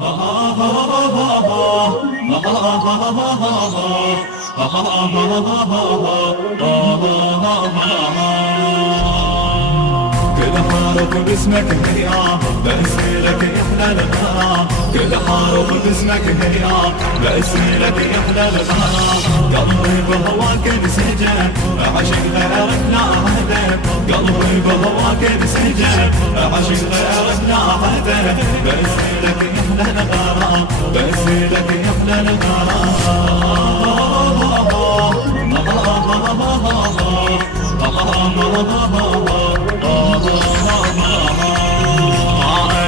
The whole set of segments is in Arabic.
كل حرف باسمك هيا بأسئلك يحلى الغرام، كل حرف باسمك هيا بأسئلك يحلى الغرام. قلبي بهواك انسجم عشق غيرك لا هدف، قلبي بهواك انسجم عشق غيرك لا هدف. بأسئلك يحلى الغرام، بأسئلك يحلى الغرام.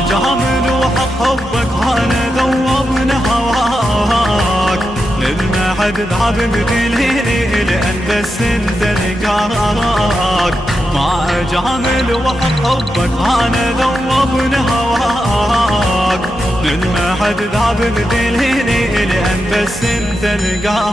جامل وحق حبك انا ذوبني هواك، للمعد ذهب بدليلي لان بس انت لقاك. ما جامل وحق حبك انا ذوبني هواك، للمعد ذهب بدليلي لان بس انت لقاك.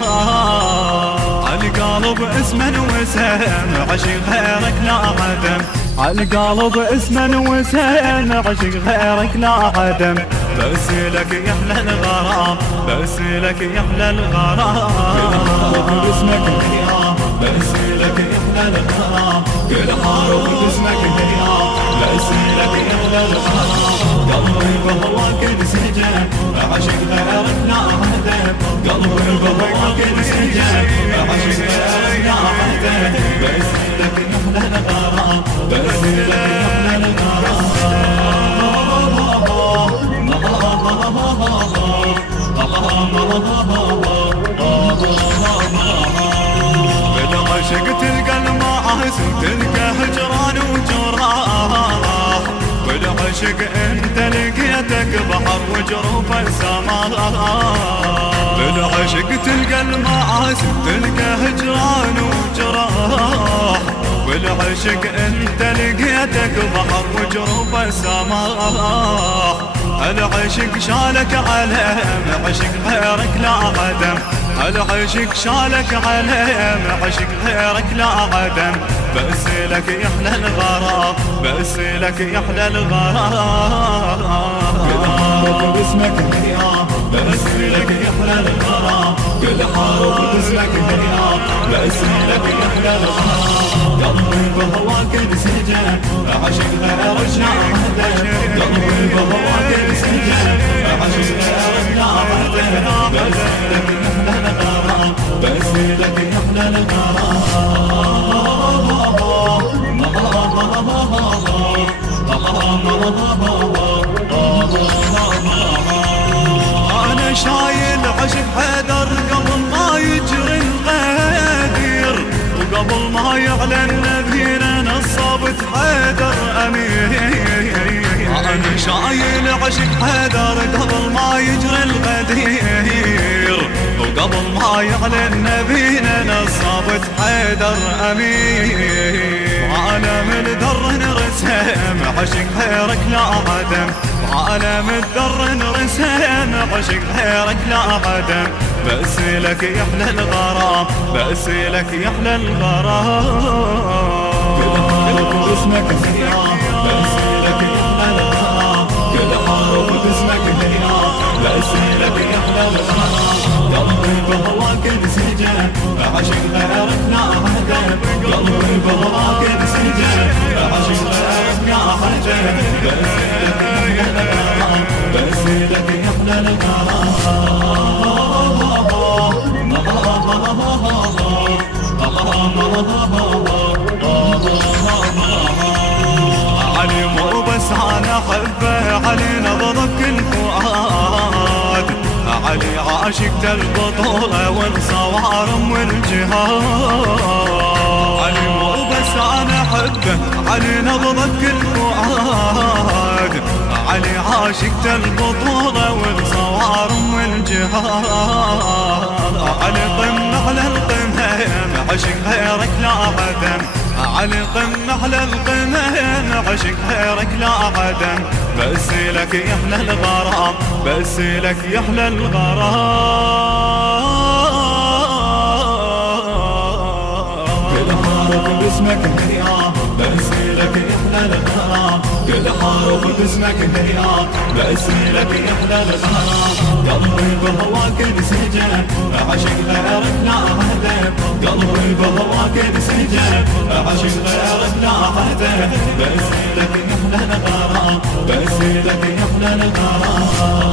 عالقلب اسما وسام عشق غيرك لا عدم، عالقلب اسما وسام عشق غيرك لا عدم. بأسئلك يحلى الغرام، بأسئلك يحلى الغرام. باسمك هيا بأسئلك يحلى الغرام، كل حرف باسمك هيا بأسئلك يحلى الغرام. قلبي بهواك انسجم عشق غيرك لا هدف، قلبي بهواك انسجم عشق غيرك لا هدف. بأسئلك يحلى الغرام، بأسئلك يحلى الغرام. بالعشق تلقى المآسي تلقى هجران وجراح، بالعشق انت لقيتك بحر وجروف السماء. بالعشق تلقى المآسي تلقى هجران وجراح، بالعشق انت لقيتك بحر وجروف السماء. العشق شالك علم عشق غيرك لا عدم، العشق شالك علم عشق غيرك لا عدم. بأسئلك يحلى الغرام، بأسئلك يحلى الغرام. كل حرف باسمك هيا بأسئلك يحلى الغرام، كل حرف باسمك هيا بأسئلك يحلى الغرام. قلبي بهواك انسجم عشق غيرك لا هدف، قلبي بهواك انسجم عشق غيرك لا هدف. بأسئلك يحلى الغرام، بأسئلك يحلى الغرام. أنا شايل عشق حيدر قبل ما يجري الغدير، وقبل ما يعلن نبينا نصبت حيدر أمير. أنا شايل عشق حيدر قبل ما يجري الغدير، وقبل ما يعلن نبينا نصبت حيدر أمير. عالم الذر نرسم عشق غيرك لا عدم، عالم الذر نرسم عشق غيرك لا عدم. بأسئلك يحلى الغرام، بأسئلك يحلى الغرام. كل حرف باسمك هيا بأسئلك يحلى الغرام، كل حرف باسمك هيا بأسئلك يحلى الغرام. قلبي بهواك انسجم عشق غيرك لا هدف، قلبي بهواك انسجم عشق غيرك لا هدف. بأسئلك يحلى الغرام، بأسئلك يحلى الغرام. علي مو بس انا احبه، علي نبضك الفؤاد، علي عاشقت البطولة والصوارم والجهاد. علي مو بس انا احبه، علي نبضك الفؤاد، علي عاشقت البطولة والصوارم والجهاد. علي قمة على القمة عشق غيرك لا عدم، علي قمة على القمة عشق غيرك لا عدم. بأسئلك يحلى الغرام، بأسئلك يحلى الغرام. كل حرف باسمك هيا بأسئلك يحلى الغرام، كل حرف باسمك هيا بس لك يحلى الغرام قلبي بهواك انسجم عشق غيرك لا هدف قلبي بهواك انسجم عشق غيرك لا هدف بس لك يحلى الغرام بس لك يحلى الغرام